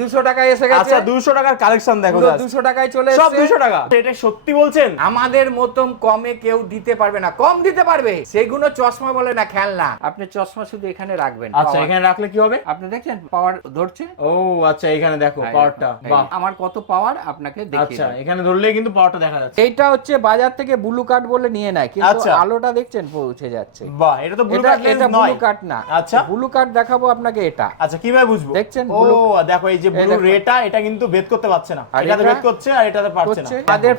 দুশো টাকায় এসে গেছে। আচ্ছা 200 টাকার কালেকশন দেখো পুরো just। দুশো টাকায় চলে সব এসেছে। 200 টাকা। এটা সত্যি বলছেন? আমাদের মতন কমে কেউ দিতে পারবে না। কম দিতে পারবে। সেগুলো চশমা বলে না খেলনা। আপনি চশমা শুধু এখানে রাখবেন। আচ্ছা এখানে রাখলে কি হবে? আপনি দেখছেন পাওয়ার ধরছে? ও আচ্ছা এখানে দেখো পাওয়ারটা বাহ। আমার কত পাওয়ার আপনাকে দেখিয়ে আচ্ছা এখানে ধরলেই কিন্তু পাওয়ারটা দেখা যাচ্ছে। এইটা হচ্ছে বাজার থেকে ব্লু কার্ড বলে নিয়ে নেয় কিন্তু আচ্ছা। আলোটা দেখছেন পৌঁছে যাচ্ছে। বাহ এটা তো ব্লু কার্ড এটা ব্লু কার্ড না। আচ্ছা। ব্লু কার্ড দেখাবো আপনাকে এটা। আচ্ছা কীভাবে বুঝব? দেখছেন ও দেখো এই যে এই ব্লু রেটা এটা কিন্তু ভেদ করতে পারছে না। এটাতে ভেদ করছে আর এটাতে পারছে না।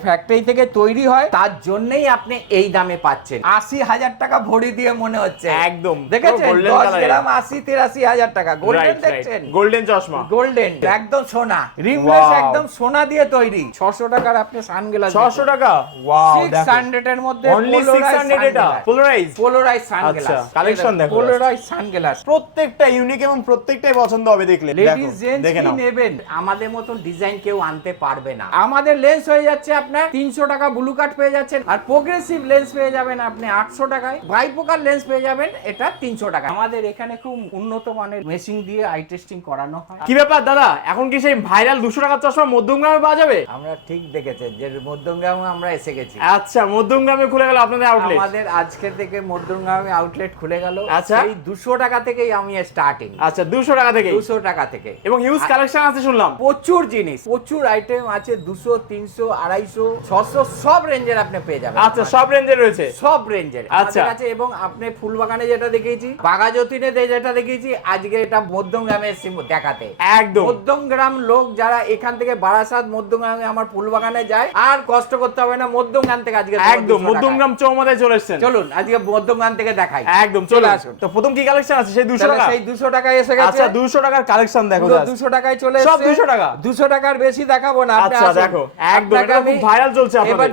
ফ্যাক্টরি থেকে তৈরি হয় তার জন্যই আপনি এই দামে পাচ্ছেন। আশি হাজার টাকা ভরি দিয়ে মনে হচ্ছে। একদম। দেখেছেন? দশ গ্রাম আশি তিরাশি হাজার টাকা। গোল্ডেন দেখছেন? গোল্ডেন চশমা। গোল্ডেন একদম সোনা। রিমলেস একদম সোনা দিয়ে তৈরি। ছশো টাকার আপনি সানগ্লাস 600 টাকা? ওয়াও সিক্স হান্ড্রেড এর মধ্যে অনলি 600 এটা? পোলারাইজ পোলোরাইজ সানগ্লাস collection দেখো পোলোরাইজ সানগ্লাস প্রত্যেকটা ইউনিক এবং প্রত্যেকটাই পছন্দ হবে দেখলে। লেডিস জেন্টস দেখে কি নাও। নেবেন। আমাদের মতন ডিজাইন কেউ আনতে পারবে না। আমাদের লেন্স হয়ে যাচ্ছে আপনার তিনশো টাকা ব্লু কার্ড পেয়ে যাচ্ছেন আর প্রোগ্রেসিভ লেন্স পেয়ে যাবেন আপনি আটশো টাকায়। বাইপোকার লেন্স পেয়ে যাবেন এটা তিনশো টাকা আমাদের এখানে খুব উন্নত মানের মেশিন দিয়ে আই টেস্টিং করানো হয়। কি ব্যাপার দাদা? এখন কি সেই ভাইরাল দুশো টাকার চশমা মধ্যমগ্রামে পাওয়া যাবে? আমরা ঠিক দেখেছেন যে মধ্যমগ্রামে আমরা এসে গেছি। আচ্ছা মধ্যমগ্রামে খুলে গেল আপনাদের আউটলেট আমাদের আজকে থেকে মধ্যমগ্রামে আউটলেট খুলে গেল। আচ্ছা। এই দুশো টাকা থেকেই আমি স্টার্টিং আচ্ছা দুশো টাকা থেকে দুশো টাকা থেকে। এবং হিউজ কালেকশন আছে শুনলাম। প্রচুর জিনিস প্রচুর আইটেম আছে দুশো তিনশো আড়াইশো ছশো সব রেঞ্জের আপনি পেয়ে যাবেন। আচ্ছা সব রেঞ্জে রয়েছে? সব রেঞ্জের আচ্ছা। কাছে এবং আপনি ফুলবাগানে যেটা দেখিয়েছি বাগাযতীনে দে- যেটা দেখিয়েছি আজকে এটা মধ্যমগ্রামে এসেছি দেখাতে। একদম। মধ্যমগ্রাম লোক যারা এখান থেকে বারাসাত মধ্যমগ্রামে আমার ফুলবাগানে যায় আর কষ্ট করতে হবে না মধ্যমগ্রাম থেকে আজকে একদম 200 টাকায়। মধ্যমগ্রাম চৌমাথায় চলে এসেছেন। চলুন আজকে মধ্যমগ্রাম থেকে দেখাই। একদম চলে আসুন। তো প্রথম কি কালেকশন আছে? সেই দুশো টাকা? সেই দুশো টাকায় এসে গেছে। আচ্ছা দুশো টাকার কালেকশন দেখো পুরো just। টাকায় চলে সব এসেছে। 200 টাকা? টাকার বেশি দেখাবো না আচ্ছা, দেখো, একদম, আপনাকে এটা খুব আমি চলছে আপনাদের। এবার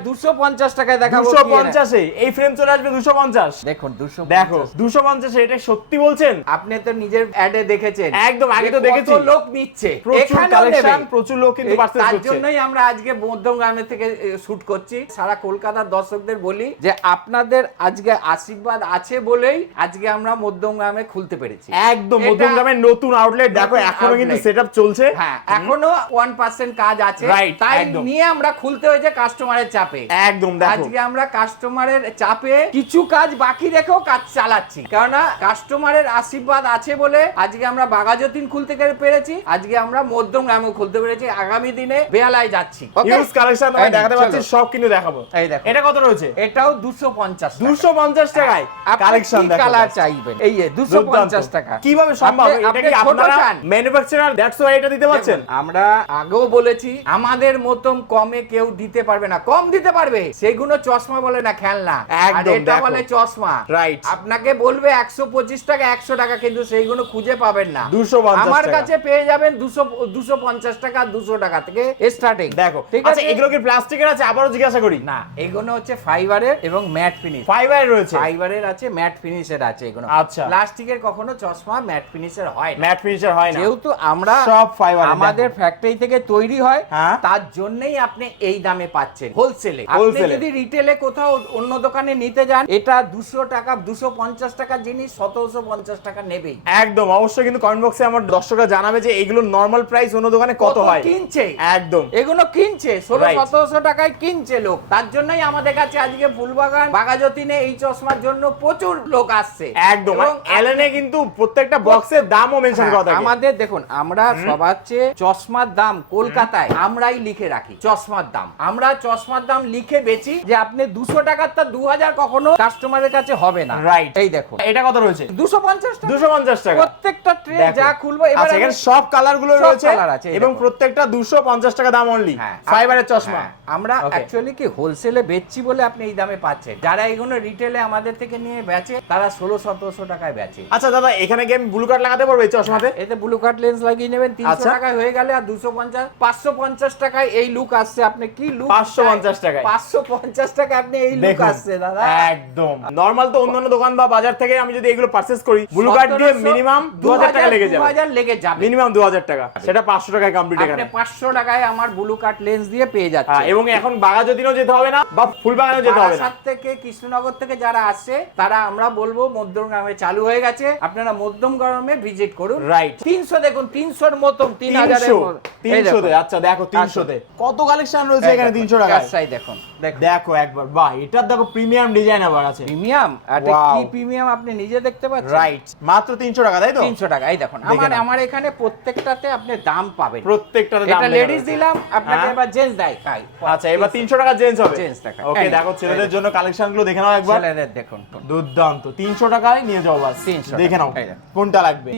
টাকায় দেখাবো এই ফ্রেম চলে আসবে দুশো পঞ্চাশ। দেখুন দুশো দেখো দুশো পঞ্চাশে এটা সত্যি বলছেন? আপনি তো নিজের অ্যাডে দেখেছেন। একদম, আগে তো কত দেখেছি। লোক নিচ্ছে। প্রচুর কালেকশন প্রচুর লোক কিন্তু তার জন্যই আমরা আজকে মধ্যমগ্রামে থেকে শুট করছি। সারা কলকাতার দর্শকদের বলি যে আপনাদের আজকে আশীর্বাদ আছে বলেই আজকে আমরা মধ্যমগ্রামে খুলতে পেরেছি। একদম মধ্যমগ্রামের নতুন আউটলেট দেখো এখনও কিন্তু। সেটআপ চলছে হ্যাঁ এখনও ওয়ান পার্সেন্ট কাজ আছে। তাই নিয়ে আমরা খুলতে হয়েছে কাস্টমারের চাপে। একদম আজকে আমরা কাস্টমারের চাপে কিছু কাজ বাকি রেখেও কাজ চালাচ্ছি। কেননা কাস্টমারের আশীর্বাদ আছে বলে আজকে আমরা বাগাযতীন খুলতে পেরেছি। আজকে আমরা মধ্যম গ্রামও খুলতে পেরেছি। আগামী দিনে বেহালায় যাচ্ছি? হিউজ কালেকশন নিন, দেখাতে পাচ্ছি সব কিন্তু দেখাবো। এই দেখো। এটা কত রয়েছে? এটাও দুশো পঞ্চাশ দুশো পঞ্চাশ টাকায়? কালেকশন দেখো কালার চাইবেন? এই দুশো দুর্দান্ত। পঞ্চাশ টাকা। কীভাবে সম্ভব? এটা কি আপনারা ম্যানুফ্যাকচারার দ্যাটস ওয়াই এটা দিতে পারছেন? আমরা আগেও বলেছি আমাদের মতন কমে কেউ দিতে পারবে না। কম দিতে পারবে সেগুলো চশমা বলে না খেলনা। আর একদম, এটা দেখো। বলে চশমা। Right. আপনাকে বলবে একশো পঁচিশ টাকা একশো টাকা কিন্তু সেইগুলো খুঁজে পাবেন না। 250 আমার টাকা। কাছে পেয়ে যাবেন দুশো দুশো পঞ্চাশ টাকা দুশো টাকা থেকে স্টার্টিং দেখো ঠিক আচ্ছা আছে? এগুলো কি প্লাস্টিকের আছে? আবারও জিজ্ঞাসা করি। না এগুলো হচ্ছে ফাইবারের এবং ম্যাট ফিনিশ ফাইবার রয়েছে। ফাইবারের আছে ম্যাট ফিনিশের আছে এগুলো। আচ্ছা। প্লাস্টিকের কখনো চশমা ম্যাট ফিনিশের হয় না। ম্যাট ফিনিশার হয় না। যেহেতু আমরা সব এর, আমাদের ফ্যাক্টরি থেকে তৈরি হয় হ্যাঁ। তার জন্যই আপনি এই দামে পাচ্ছেন। হোলসেলে আপনি যদি রিটেলে কোথাও অন্য দোকানে নিতে যান এটা দুশো টাকা দুশো পঞ্চাশ টাকার জিনিস সতেরোশো পঞ্চাশ টাকা নেবেই। একদম। অবশ্যই কিন্তু কমেন্ট বক্সে আমার দর্শকরা জানাবে যে এগুলো নর্মাল প্রাইস অন্য দোকানে কত হয়। কিনছে? একদম। এগুলো কিনছে ষোলো সতেরোশো টাকায় কিনছে লোক। তার জন্যই আমাদের কাছে আজকে ফুলবাগান বাগাযতীনে এই চশমার জন্য প্রচুর লোক আসছে। একদম। এলএনএ কিন্তু প্রত্যেকটা বক্সের দামও মেনশন হ্যাঁ, করা থাকে। আমাদের দেখুন আমরা সবার চেয়ে চশমার দাম কলকাতায় আমরাই লিখে রাখি চশমার দাম। আমরা চশমার দাম লিখে বেচি যে আপনি দুশো টাকার তার দু হাজার কখনো কাস্টমারের কাছে হবে না। Right. এই দেখো। এটা কত রয়েছে? দুশো পঞ্চাশ দুশো পঞ্চাশ টাকা। প্রত্যেকটা ট্রে যা খুলবো এবার আচ্ছা এখানে সব কালারগুলো রয়েছে এবং প্রত্যেকটা দুশো পঞ্চাশ টাকা দাম অনলি হ্যাঁ, ফাইবারের চশমা। হ্যাঁ, আমরা অ্যাকচুয়ালি কি হোলসেলে বেচছি বলে আপনি এই দামে পাচ্ছেন। যারা এইগুলো রিটেলে আমাদের থেকে নিয়ে বেচে তারা ষোলো সতেরোশো টাকায় বেচে। আচ্ছা দাদা এখানে কি আমি ব্লু কার্ড লাগাতে পারব এই চশমাতে? এতে ব্লু কার্ড লেন্স লাগিয়ে নেবেন তিনশো আচ্ছা। টাকায় হয়ে গেলে আর দুশো পঞ্চাশ পাঁচশো পঞ্চাশ টাকায় এই লুক আসছে। আপনি কি লুক 550 টাকায়। পাঁচশো পঞ্চাশ টাকায় আপনি এই লুক আসছে দাদা। একদম। নরমাল তো অন্যান্য দোকান বা বাজার থেকে আমি যদি এগুলো পারচেজ করি ব্লু কার্ড দিয়ে মিনিমাম দু হাজার টাকা লেগে যাবে। 2000 লেগে যাবে। মিনিমাম দু হাজার টাকা সেটা পাঁচশো টাকায় কমপ্লিট এখানে। পাঁচশো টাকায় আমার ব্লু কার্ড লেন্স দিয়ে পেয়ে হ্যাঁ, যাচ্ছে এবং এখন বাগাযতীনও যেতে হবে না বা ফুলবাগানেও যেতে হবে না। থেকে কৃষ্ণনগর থেকে যারা আসছে তারা আমরা বলব মধ্যম গ্রামে চালু হয়ে গেছে। আপনারা মধ্যম গ্রামে ভিজিট করুন। Right. তিনশো দেখুন তিনশোর মধ্যে তিন হাজারের তিনশো আচ্ছা দেখো তিনশোতে কত কালেকশন রয়েছে এখানে তিনশো কাজটাই দেখুন দেখো একবার বাহ এটার দেখো প্রিমিয়াম ডিজাইন আবার আছে। প্রিমিয়াম এটা কি প্রিমিয়াম আপনি নিজে দেখতে পাচ্ছেন? রাইট মাত্র তিনশো টাকা তাই তো? তিনশো টাকা এই দেখুন দেখে আমার আমার এখানে প্রত্যেকটাতে আপনি দাম পাবেন। প্রত্যেকটাতে দাম এটা লেডিস দিলাম আপনাকে হ্যাঁ। এবার জেন্টস দেয় খাই আচ্ছা এবার তিনশো টাকা জেন্স হবে। টাকা। ওকে দেখো দেখো, ছেলেদের জন্য কালেকশনগুলো দেখে নাও একবার। ছেলেদের দেখুন দুর্দান্ত তিনশো টাকায় নিয়ে যাও বাস। 300 দেখে নাও টাকা, দেখো। কোনটা লাগবে?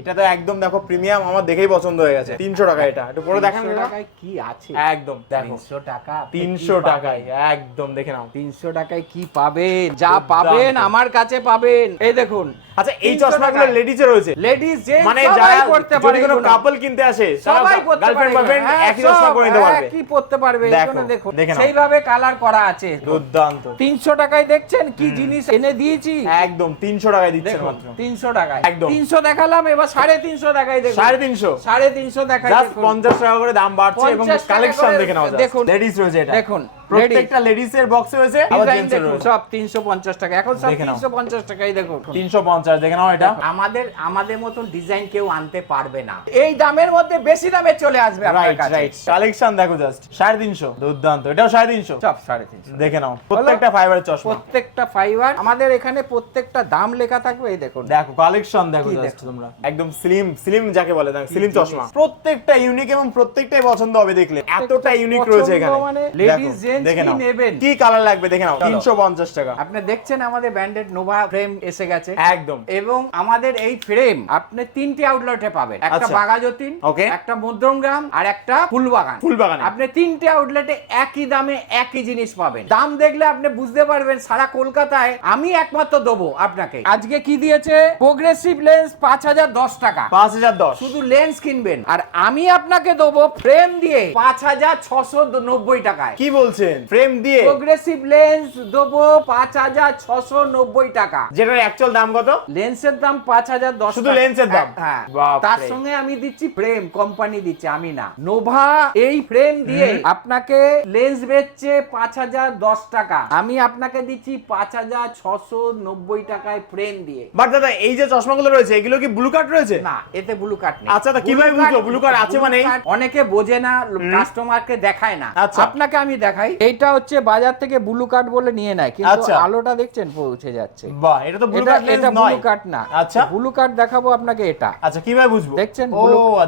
এটা তো একদম দেখো প্রিমিয়াম আমার দেখেই পছন্দ হয়ে গেছে। তিনশো টাকা এটা। একটু পরে দেখেন 300 এটা। টাকায় কি আছে? একদম তিনশো টাকা তিনশো টাকায় একদম দেখে নাও। তিনশো টাকায় কি পাবেন? যা পাবেন আমার কাছে পাবেন। এই দেখুন আচ্ছা এই চশমাগুলো লেডিজে রয়েছে লেডিস যে মানে যারা করতে পারে কোনো কাপল কিনতে আসে সবাই করতে পারে গার্লফ্রেন্ড বয়ফ্রেন্ড হ্যাঁ, একই চশমা করে নিতে পারবে। একই পড়তে পারবে দেখো, দেখে। সেইভাবে কালার করা আছে। দুর্দান্ত। তিনশো টাকায় দেখছেন কি জিনিস এনে দিয়েছি? একদম তিনশো টাকায় দিচ্ছে দেখুন মাত্র। তিনশো টাকায়। একদম। তিনশো দেখালাম এবার সাড়ে তিনশো টাকায় দেখুন। সাড়ে তিনশো। সাড়ে তিনশো দেখায় দেখুন। পঞ্চাশ টাকা করে দাম বাড়ছে এবং কালেকশন দেখে নাও দেখুন। লেডিস রয়েছে এটা। দেখুন প্রত্যেকটা লেডিস এর বক্সে আবার ডিজাইন দেখুন। সব তিনশো পঞ্চাশ টাকা। এখন সব দেখে নাও। তিনশো পঞ্চাশ টাকাই দেখুন। তিনশো পঞ্চাশ দেখে নাও এটা। আমাদের আমাদের মতন ডিজাইন কেউ আনতে পারবে না। এই দামের মধ্যে বেশি দামে চলে আসবে আপনার কাছে। রাইট কালেকশন দেখো জাস্ট সাড়ে তিনশো দুর্দান্ত। এটাও সাড়ে তিনশো? সব সাড়ে তিনশো। দেখে নাও। প্রত্যেকটা ফাইবারের চশমা। প্রত্যেকটা ফাইবার আমাদের এখানে প্রত্যেকটা দাম লেখা থাকবে এই দেখুন। দেখো কালেকশন দেখো জাস্ট দেখো? তোমরা। একদম স্লিম স্লিম যাকে বলে দেখো স্লিম। চশমা। প্রত্যেকটা ইউনিক এবং প্রত্যেকটাই পছন্দ হবে দেখলে। এতটা ইউনিক রয়েছে এখানে। মানে ladies, gents কি নেবেন? কি কালার লাগবে দেখে নাও। চলো। তিনশো পঞ্চাশ টাকা। আপনি দেখছেন আমাদের ব্র্যান্ডেড নোভা ফ্রেম এসে গেছে। একদম। এবং আমাদের এই ফ্রেম আপনি তিনটি আউটলেটে পাবেন। একটা আচ্ছা। বাগাজতিন Okay. একটা মধ্যমগ্রাম আর একটা ফুলবাগান। ফুলবাগানে। আপনি তিনটে আউটলেটে একই দামে একই জিনিস পাবেন। দাম দেখলে আপনি বুঝতে পারবেন সারা কলকাতায় আমি একমাত্র দেবো আপনাকে। আজকে কি দিয়েছে? প্রোগ্রেসিভ লেন্স পাঁচ হাজার দশ টাকা। পাঁচ হাজার দশ। শুধু লেন্স কিনবেন। আর আমি আপনাকে দেবো ফ্রেম দিয়ে পাঁচ হাজার ছশো নব্বই টাকায়। কি ফ্রেম দিয়ে? প্রোগ্রেসিভ লেন্স দেবো পাঁচ হাজার ছশো নব্বই টাকা। যেটার অ্যাকচুয়াল দাম কত? লেন্সের দাম পাঁচ হাজার দশ শুধু লেন্সের দাম? হ্যাঁ তার সঙ্গে আমি দিচ্ছি ফ্রেম কোম্পানি দিচ্ছে আমি না। নোভা এই ফ্রেম দিয়ে আপনাকে লেন্স বেচছে পাঁচ হাজার দশ টাকা। আমি আপনাকে দিচ্ছি পাঁচ হাজার ছশো নব্বই টাকায় ফ্রেম দিয়ে। বাট দাদা এই যে চশমাগুলো রয়েছে এগুলো কি ব্লু কার্ড রয়েছে? না এতে ব্লু কার্ড নেই। আচ্ছা, তা কীভাবে বুঝলো? card- Blue আছে মানে? অনেকে বোঝে না কাস্টমারকে দেখায় না। আচ্ছা। আপনাকে আমি দেখাই এইটা হচ্ছে বাজার থেকে ব্লু কার্ড বলে নিয়ে নেয় কিন্তু আচ্ছা। আলোটা দেখছেন পৌঁছে যাচ্ছে। বাহ এটা তো ব্লু লেন্স এটা ব্লু কার্ড না। আচ্ছা। ব্লু কার্ড দেখাবো আপনাকে এটা। আচ্ছা কীভাবে বুঝব? দেখছেন ও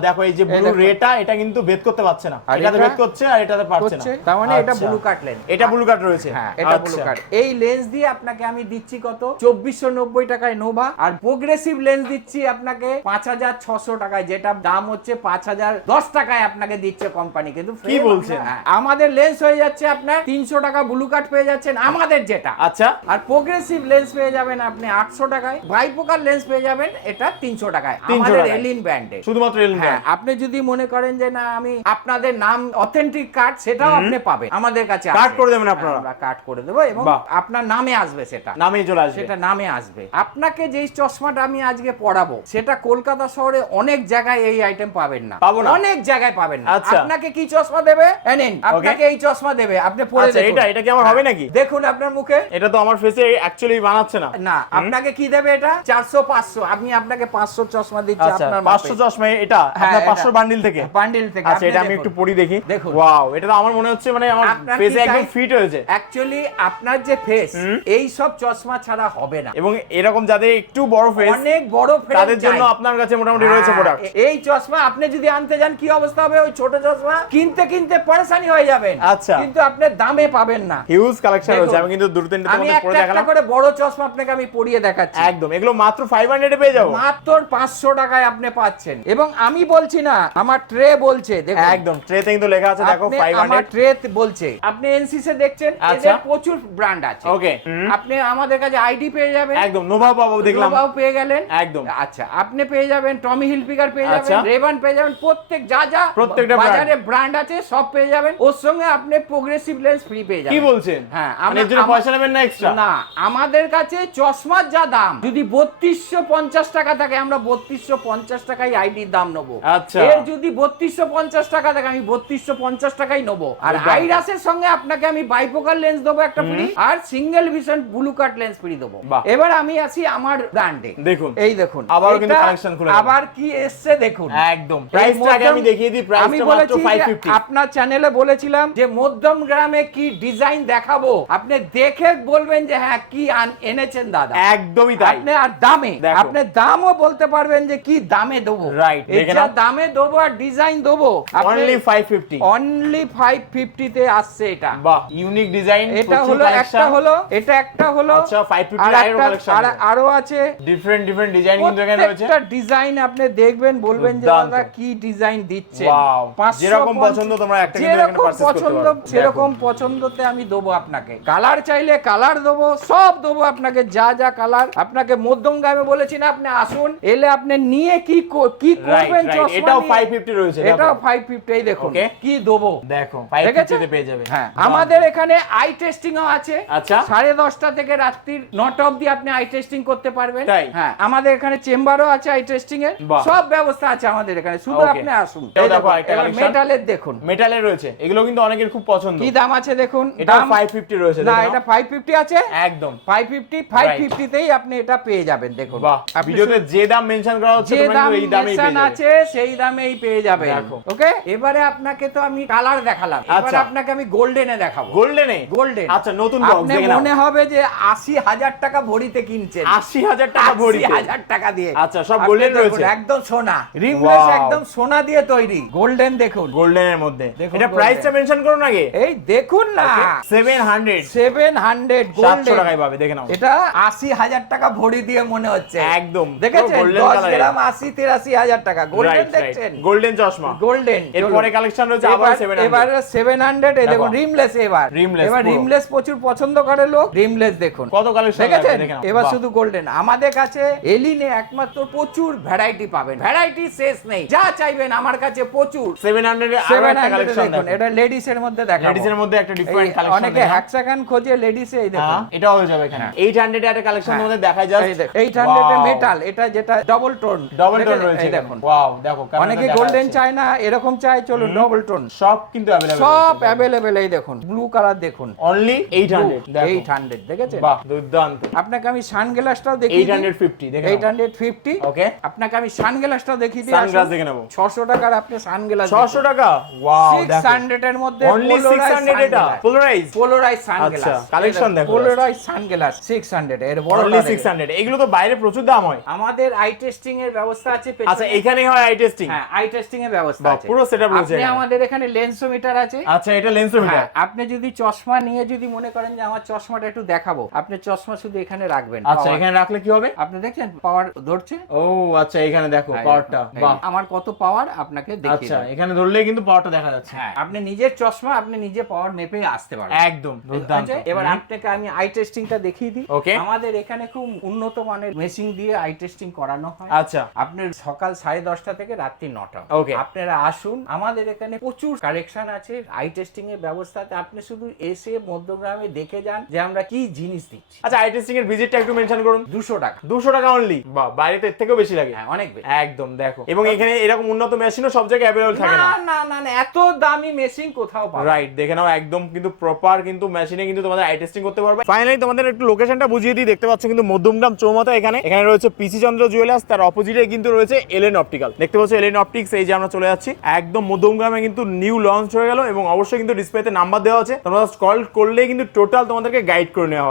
দেখো এই যে ব্লু রেটা এটা কিন্তু ভেদ করতে পারছে না। এটাতে এটা ভেদ করছে আর এটাতে পারছে না। তার মানে এটা আচ্ছা। Blue card lens. এটা ব্লু কার্ড রয়েছে। হ্যাঁ এটা ব্লু আচ্ছা। কার্ড। এই লেন্স দিয়ে আপনাকে আমি দিচ্ছি কত? চব্বিশশো নব্বই টাকায় নোভা। আর প্রোগ্রেসিভ লেন্স দিচ্ছি আপনাকে পাঁচ হাজার ছশো টাকায় যেটা দাম হচ্ছে পাঁচ হাজার দশ টাকায় আপনাকে দিচ্ছে কোম্পানি কিন্তু কি বলছেন? হ্যাঁ, আমাদের লেন্স হয়ে যাচ্ছে আপনার তিনশো টাকা ব্লু কার্ড পেয়ে যাচ্ছেন আমাদের যেটা। আচ্ছা। আর প্রোগ্রেসিভ লেন্স পেয়ে যাবেন আপনি আটশো টাকায়। বাইপোকার লেন্স পেয়ে যাবেন এটা তিনশো টাকায়। 300 আমাদের। এলিন ব্র্যান্ডে শুধুমাত্র এলম হ্যাঁ আপনি যদি মনে করেন যে না আমি আপনাদের নাম অথেন্টিক কার্ড সেটাও আপনি পাবেন। আমাদের কাছে আছে। করে দেবেন আপনারা? হ্যাঁ, আমরা কার্ড করে দেবো এবং আপনার নামে আসবে সেটা। নামেই চলে আসবে। সেটা নামে আসবে। আপনাকে যেই চশমাটা আমি আজকে পড়াবো সেটা কলকাতা শহরে অনেক জায়গায় এই আইটেম পাবেন না? অনেক জায়গায় পাবেন না। আচ্ছা। আপনাকে কি চশমা দেবে? আপনাকে এই চশমা দেবে। আপনি পরে আচ্ছা দেখুন। এটা এটা কি আমার হবে নাকি? দেখুন আপনার মুখে। এটা তো আমার ফেসে অ্যাকচুয়ালি বানাচ্ছে না। না আপনাকে কি দেবে এটা? চারশো পাঁচশো। আমি আপনাকে পাঁচশো চশমা দিচ্ছি আচ্ছা আপনার পাঁচশো চশমা এটা? হ্যাঁ, আপনার এটা। পাঁচশো বান্ডিল থেকে? বান্ডিল থেকে। আচ্ছা এটা আমি একটু পরি দেখি। দেখুন। ওয়াও এটা তো আমার মনে হচ্ছে মানে আমার ফেসে একদম ফিট হয়েছে। অ্যাকচুয়ালি আপনার যে ফেস এই সব চশমা ছাড়া হবে না। এবং এরকম যাদের একটু বড় ফেস অনেক বড় frame তাদের জন্য আপনার কাছে মোটামুটি রয়েছে হ্যাঁ, প্রোডাক্ট এই চশমা আপনি যদি আনতে যান কি অবস্থা হবে? ওই ছোট চশমা? কিনতে কিনতে পরেশানি হয়ে যাবেন। আচ্ছা। কিন্তু আপনি দামে পাবেন না। Huge collection. রয়েছে আমি কিন্তু দুটো তিনটে তোমাদের একটা পরে একটা দেখালাম। করে বড় চশমা আপনাকে আমি পরিয়ে দেখাচ্ছি। একদম এগুলো মাত্র ফাইভ হান্ড্রেডে পেয়ে যাব। মাত্র পাঁচশো টাকায় আপনি পাচ্ছেন। এবং আমি বলছি না আমার ট্রে বলছে দেখুন। একদম ট্রেতে কিন্তু লেখা আছে দেখো আপনি ফাইভ আমার ট্রে বলছে আপনি এনসিসি দেখছেন আচ্ছা। এদের প্রচুর ব্র্যান্ড আছে। ওকে আপনি আমাদের কাছে আইডি পেয়ে যাবেন। একদম নোভা পাবো দেখলাম। নোভাও পেয়ে গেলেন। একদম। আচ্ছা আপনি পেয়ে যাবেন টমি হিলফিগার পেয়ে আচ্ছা। যাবেন রেবান পেয়ে যাবেন প্রত্যেক যা যা প্রত্যেকটা বাজারে ব্র্যান্ড আছে সব পেয়ে যাবেন। ওর সঙ্গে আপনি প্রোগ্রেসিভ লেন্স ফ্রি পেয়ে যাবেন। কি বলছেন? হ্যাঁ মানে জন্য পয়সা নেবেন না এক্সট্রা না আমাদের কাছে চশমার যা দাম যদি বত্রিশশো পঞ্চাশ টাকা থাকে আমরা বত্রিশশো পঞ্চাশ টাকাই আইডির দাম নেব। আচ্ছা। এর যদি বত্রিশশো পঞ্চাশ টাকা থাকে আমি বত্রিশশো পঞ্চাশ টাকাই নেব। আর আইরাসের সঙ্গে আপনাকে আমি লেন্স দেবো একটা ফ্রি আর single vision blue cut lens free দেবো। এবার আমি আসি আমার ব্র্যান্ডে দেখুন। এই দেখুন। আবারও কিন্তু খুলে আবার কি এসছে দেখুন। একদম। প্রাইসটা আগে আমি দেখিয়ে দিই আমি প্রাইসটা মাত্র বলেছি যে 550 আপনার চ্যানেলে বলেছিলাম যে মধ্যম গ্রামে কি ডিজাইন দেখাবো? আপনি দেখে বলবেন যে হ্যাঁ কি এনেছেন দাদা। একদমই তাই। আপনি আর দামে আপনি দামও বলতে পারবেন যে কি দামে দেবো? যা নাও। দামে দেবো আর ডিজাইন দেবো। অনলি 550 অনলি ফাইভ ফিফটিতে আসছে এটা। বাহ ইউনিক ডিজাইন এটা হলো একটা হলো এটা একটা হলো আচ্ছা, 550 আর আরও আর- আছে। আরও আছে। ডিফারেন্ট ডিফারেন্ট ডিজাইন কিন্তু এখানে রয়েছে। প্রত্যেকটা ডিজাইন আপনি দেখবেন বলবেন যে দাদা কি ডিজাইন দিচ্ছে যেরকম পছন্দ তোমরা একটা কিন্তু এখানে purchase করতে পছন্দ পারো। সেরকম পছন্দতে আমি দেবো আপনাকে। কালার চাইলে কালার দেবো সব দেবো আপনাকে যা যা কালার। আপনাকে মধ্যম গামে বলেছি না আপনি আসুন এলে আপনি নিয়ে কি কি করবেন চশমা এটাও 550 রয়েছে এটাও 550 এই দেখুন কি দেবো? দেখো 550 তে পেয়ে যাবে। হ্যাঁ আমাদের এখানে আই টেস্টিং ও আছে। আচ্ছা। সাড়ে দশটা থেকে রাত্রির নটা অবধি আপনি আই টেস্টিং করতে পারবেন? হ্যাঁ আমাদের এখানে চেম্বারও আছে আই টেস্টিং এর। সব ব্যবস্থা আছে আমাদের এখানে। শুধু আপনি আসুন। এই দেখো মেটালের দেখুন। মেটালের রয়েছে এগুলো কিন্তু অনেকের খুব পছন্দ। কি দাম আছে দেখুন? এটা 550 রয়েছে না এটা 550 আছে। একদম। 550 550 তেই আপনি এটা পেয়ে যাবেন দেখুন। ভিডিওতে যে দাম মেনশন করা হচ্ছে যে দাম মেনশন আছে সেই দামেই পেয়ে যাবেন। ওকে এবারে আপনাকে তো আমি কালার দেখালাম। এবারে আচ্ছা। আপনাকে আমি গোল্ডেনে দেখাবো। গোল্ডেনে গোল্ডেন আচ্ছা নতুন বক্স আপনি দেখে নাও। মনে হবে যে আশি হাজার টাকা ভরিতে কিনছেন। 80000 টাকা ভরি আশি হাজার টাকা দিয়ে। আচ্ছা, সব দেখুন, রয়েছে? একদম সোনা। Wow. একদম সোনা দিয়ে তৈরি। গোল্ডেন দেখুন। গোল্ডেনের মধ্যে। এটা। প্রাইসটা মেনশন করুন আগে। এই দেখুন না। 700 সেভেন হান্ড্রেড 700 টাকায় পাবে দেখে নাও। এটা আশি হাজার টাকা ভরি দিয়ে মনে হচ্ছে। একদম। দেখেছেন? পুরো golden দশ colour এর। গ্রাম আশি তিরাশি হাজার টাকা। গোল্ডেন দেখছেন? গোল্ডেন চশমা। গোল্ডেন এরপরে কালেকশন রয়েছে আবার 700 এবার সেভেন হান্ড্রেড দেখো। দেখুন রিমলেস এবার। এবার রিমলেস প্রচুর পছন্দ করে লোক। রিমলেস দেখুন। কত কালেকশন দেখেছেন? এবার শুধু গোল্ডেন আমাদের কাছে এলিনে একমাত্র প্রচুর ভ্যারাইটি পাবেন। ভ্যারাইটি শেষ নেই। যা চাইবেন আমার কাছে প্রচুর। 700 এর আরও সেভেন একটা কালেকশন দেখুন এটা লেডিস এর মধ্যে দেখা লেডিস এর মধ্যে একটা ডিফারেন্ট কালেকশন অনেকে হ্যাকসাকান খোঁজে লেডিস এই দেখুন হ্যাঁ এটাও হয়ে যাবে এখানে 800 এর একটা কালেকশন হ্যাঁ। তোমাদের দেখাই জাস্ট এইট হান্ড্রেড মেটাল এটা যেটা ডবল টোন ডবল টোন রয়েছে দেখুন ওয়াও দেখো camera অনেকে দেখা গোল্ডেন যাচ্ছে। চায় না এরকম চায় চলো ডবল টোন সব কিন্তু अवेलेबल সব অ্যাভেলেবেল এই দেখুন ব্লু কালার দেখুন অনলি 800 দেখো এইট হান্ড্রেড দেখেছেন বাহ দুর্দান্ত আপনাকে আমি সানগ্লাসটাও দেখিয়ে দিই 850 দেখে এইট নাও। হান্ড্রেড ফিফটি ওকে আপনাকে আমি সানগ্লাসটাও দেখিয়ে দিই সানগ্লাস দেখে নেবো ছশো টাকার আপনি সানগ্লাস 600 টাকা ওয়াও সিক্স দেখো হান্ড্রেড এর মধ্যে অনলি 600 এটা পোলারাইজ পোলোরাইজ সানগ্লাস দেখো পোলোরাইজ সানগ্লাস সিক্স হান্ড্রেড এর বড় 600 এগুলো তো বাইরে প্রচুর দাম হয়। আমাদের আই টেস্টিং এর ব্যবস্থা আছে আচ্ছা এখানে হয় আই টেস্টিং হ্যাঁ আই টেস্টিং এর ব্যবস্থা আছে। পুরো setup রয়েছে আপনি আমাদের এখানে লেন্সোমিটার আছে। আচ্ছা এটা লেন্সোমিটার হ্যাঁ, আপনি যদি চশমা নিয়ে যদি মনে করেন যে আমার চশমাটা একটু দেখাবো আপনি চশমা শুধু এখানে রাখবেন আচ্ছা এখানে রাখলে কি হবে? আপনি দেখছেন পাওয়ার ধরছে? ও আচ্ছা এখানে দেখো হ্যাঁ, পাওয়ারটা বাহ। আমার কত পাওয়ার আপনাকে দেখিয়ে আচ্ছা এখানে ধরলে কিন্তু পাওয়ারটা দেখা যাচ্ছে। হ্যাঁ আপনি নিজের চশমা আপনি নিজে পাওয়ার মেপে আসতে একদম দুর্দান্ত। আচ্ছা, এবার আপনাকে আমি আই টেস্টিংটা দেখিয়ে দিই। Okay. আমাদের এখানে খুব উন্নত মানের মেশিন দিয়ে আই টেস্টিং করানো হয়। আচ্ছা। আপনার সকাল সাড়ে দশটা থেকে রাত্রি নটা Okay. আপনারা আসুন। আমাদের এখানে প্রচুর কালেকশন আছে। আই টেস্টিং এর ব্যবস্থাতে আপনি শুধু এসে মধ্যগ্রামে দেখে যান যে আমরা কি জিনিস দিচ্ছি। আচ্ছা আই টেস্টিং এর ভিজিটটা একটু মেনশন করুন। দুশো টাকা। দুশো টাকা অনলি বা বাইরে তো এর থেকেও বেশি লাগে? হ্যাঁ অনেক একদম দেখো। এবং এখানে এরকম উন্নত মেশিনও সব জায়গায় অ্যাভেলেবল থাকে না? না না এত দামি মেশিন কোথাও পাবে না। রাইট দেখে নাও, একদম কিন্তু প্রপার কিন্তু মেশিনে কিন্তু তোমাদের আই টেস্টিং করতে পারবে। ফাইনালি তোমাদের একটু লোকেশনটা বুঝিয়ে দিই, দেখতে পাচ্ছ কিন্তু মধ্যমগ্রাম চৌমাথা এখানে। এখানে রয়েছে পিসি চন্দ্র জুয়েলার্স তার অপোজিটে কিন্তু রয়েছে এলেন অপটিক্যাল দেখতে পাচ্ছ এলেন অপটিক্স এই যে আমরা চলে যাচ্ছি। একদম মধ্যমগ্রামে কিন্তু নিউ লঞ্চ হয়ে গেল এবং অবশ্যই কিন্তু ডিসপ্লেতে নাম্বার দেওয়া আছে। তোমরা কল করলেই কিন্তু টোটাল তোমাদেরকে গাইড করে নেওয়া হবে।